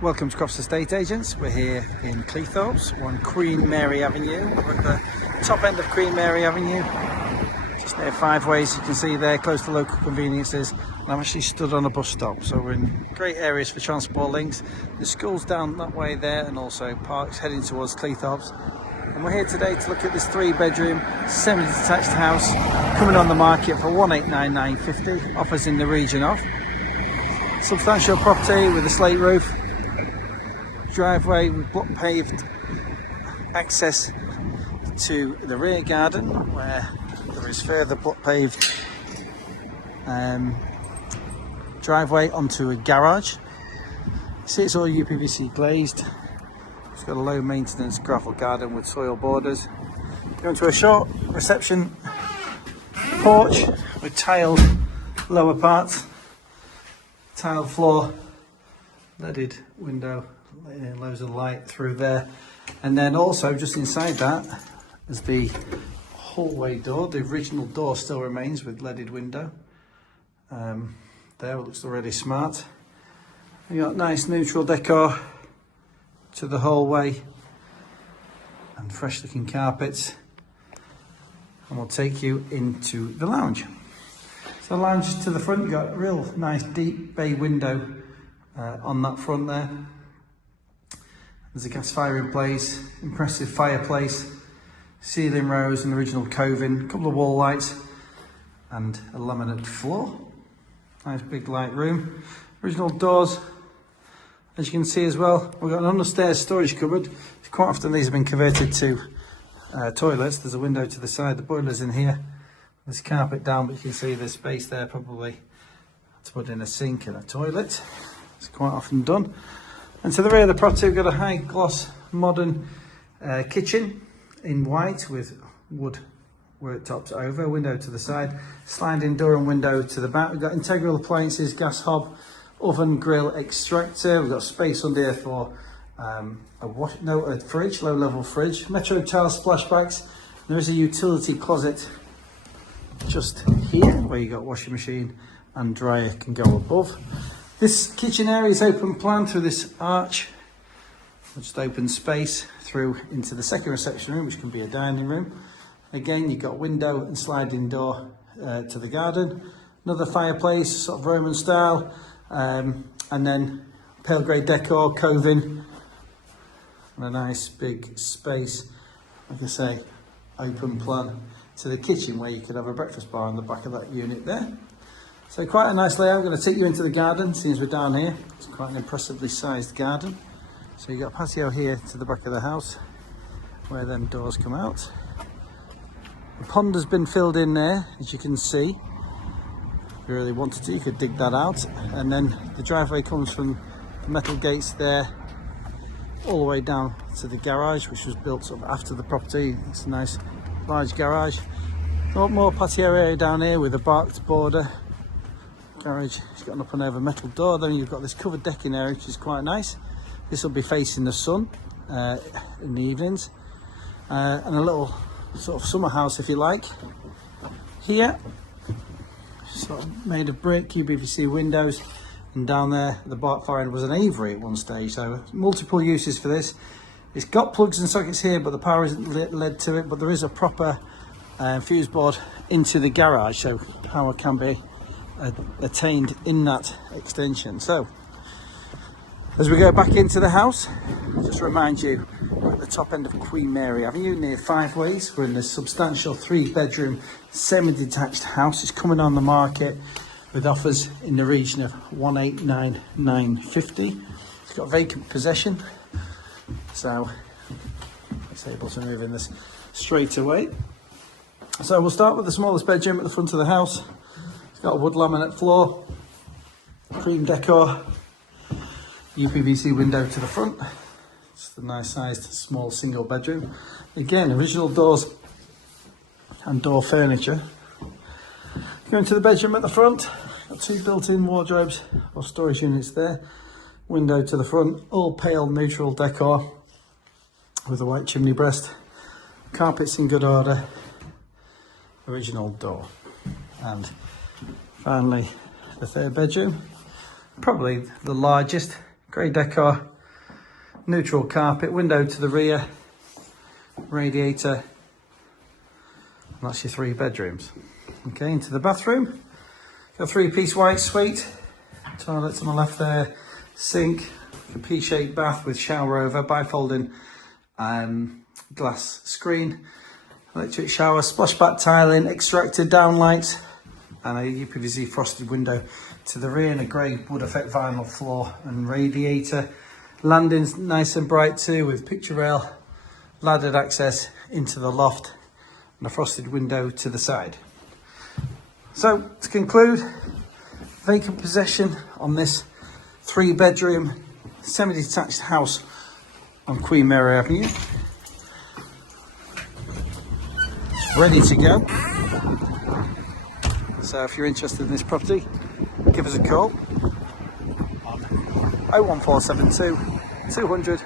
Welcome to Crofts Estate Agents. We're here in Cleethorpes. We're on Queen Mary Avenue. We're at the top end of Queen Mary Avenue, just near Five Ways. You can see there, close to local conveniences. And I'm actually stood on a bus stop, so we're in great areas for transport links. The school's down that way there, and also parks heading towards Cleethorpes. And we're here today to look at this 3-bedroom semi-detached house coming on the market for $1,899.50. Offers in the region of. Substantial property with a slate roof, driveway with block paved access to the rear garden, where there is further block paved driveway onto a garage. See, it's all UPVC glazed. It's got a low maintenance gravel garden with soil borders. Going to a short reception porch with tiled lower parts, tiled floor, leaded window, loads of light through there. And then also just inside that is the hallway door. The original door still remains with leaded window. There, it looks already smart. We got nice neutral decor to the hallway and fresh looking carpets. And we'll take you into the lounge. So the lounge to the front, you've got a real nice deep bay window on that front there. There's a gas fire in place, impressive fireplace, ceiling rose and original coving, a couple of wall lights and a laminate floor. Nice big light room. Original doors, as you can see as well. We've got an understairs storage cupboard. Quite often these have been converted to toilets. There's a window to the side, the boiler's in here. There's carpet down, but you can see there's space there probably to put in a sink and a toilet. It's quite often done. And to the rear of the property, we've got a high gloss modern kitchen in white with wood worktops over, window to the side, sliding door and window to the back. We've got integral appliances, gas hob, oven, grill, extractor. We've got space under here for a fridge, low level fridge, metro tile splashbacks. There is a utility closet just here where you got washing machine and dryer can go above. This kitchen area is open plan through this arch, just open space through into the second reception room, which can be a dining room. Again, you've got window and sliding door to the garden. Another fireplace, sort of Roman style, and then pale grey decor, coving, and a nice big space, like I say, open plan to the kitchen where you could have a breakfast bar on the back of that unit there. So quite a nice layout. I'm going to take you into the garden, since we're down here. It's quite an impressively sized garden. So you've got a patio here to the back of the house, where them doors come out. The pond has been filled in there, as you can see. If you really wanted to, you could dig that out. And then the driveway comes from the metal gates there, all the way down to the garage, which was built sort of after the property. It's a nice large garage. More patio area down here with a barked border. Garage, it's got an up and over metal door. Then you've got this covered decking area, which is quite nice. This will be facing the sun in the evenings, and a little sort of summer house, if you like. Here, sort of made of brick, UPVC windows, and down there the bark fire was an aviary at one stage. So multiple uses for this. It's got plugs and sockets here, but the power isn't led to it. But there is a proper fuse board into the garage, so power can be attained in that extension. So as we go back into the house, just remind you, we're at the top end of Queen Mary Avenue near Five Ways. We're in this substantial 3-bedroom semi-detached house. It's coming on the market with offers in the region of $1,899.50. It's got vacant possession, so it's able to move in this straight away. So we'll start with the smallest bedroom at the front of the house. It's got a wood laminate floor, cream decor, UPVC window to the front. It's a nice sized small single bedroom. Again, original doors and door furniture. Going to the bedroom at the front, got 2 built-in wardrobes or storage units there. Window to the front, all pale neutral decor with a white chimney breast. Carpets in good order. Original door. And finally, the third bedroom, probably the largest, grey decor, neutral carpet, window to the rear, radiator, and that's your 3 bedrooms. Okay, into the bathroom. Got a 3-piece white suite, toilet to my left there, sink, a P-shaped bath with shower over, bifolding glass screen, electric shower, splashback tiling, extracted downlights, and a UPVC frosted window to the rear, and a grey wood effect vinyl floor and radiator. Landing's nice and bright too, with picture rail, laddered access into the loft, and a frosted window to the side. So to conclude, vacant possession on this 3-bedroom semi-detached house on Queen Mary Avenue. Ready to go. So if you're interested in this property, give us a call on 01472 200